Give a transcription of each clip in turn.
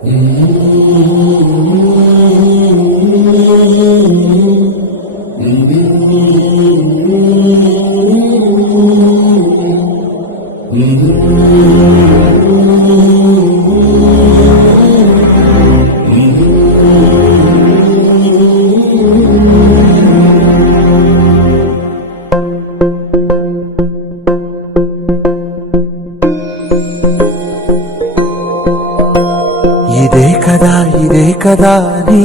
ఇదే ఇదే కదా నీ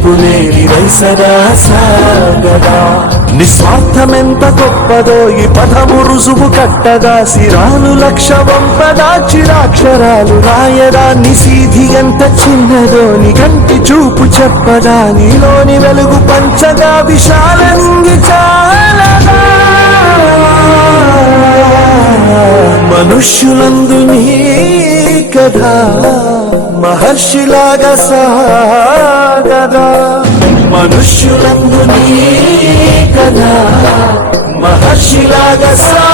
ముగింపు లేనిదై సాగదా నిస్వార్థమెంత గొప్పదో ఈ పదము రుజువు కట్టదా. సిరాలు లక్ష వంపదా చిరాక్షరాలు రాయదా నిసీధి ఎంత చిన్నదో నిగంటి కంటి చూపు చెప్పదా. నీలోని వెలుగు పంచగా విశాలంగి చాలదా. మనుష్యులందు నీ కథ మహర్షిలాగా కదా. మనుష్యులందు నీ కదా. మహర్షిలాగా సాగదా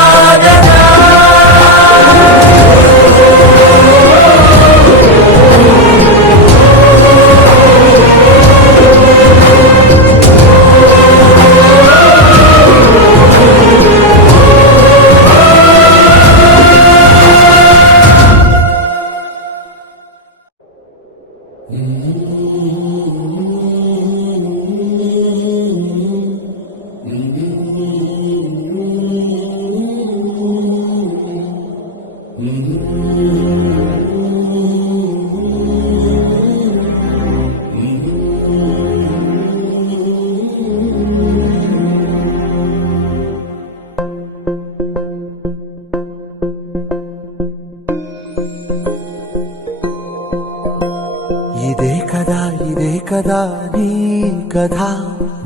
ఇదే కదా ఇదే కదా నీ కథ.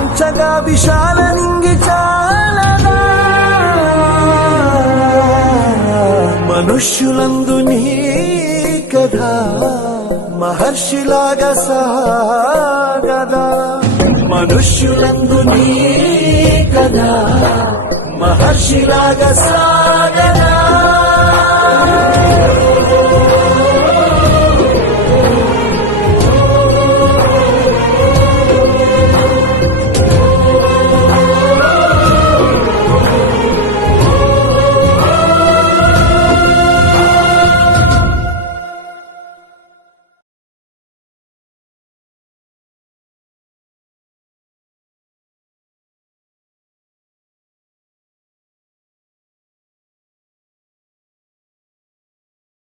పంచగా విశాల నింగి చాలదా? మనుష్యులందు నీ కదా మహర్షిలాగా సాగదా? మనుష్యులందు నీ కదా మహర్షిలాగా సాగదా?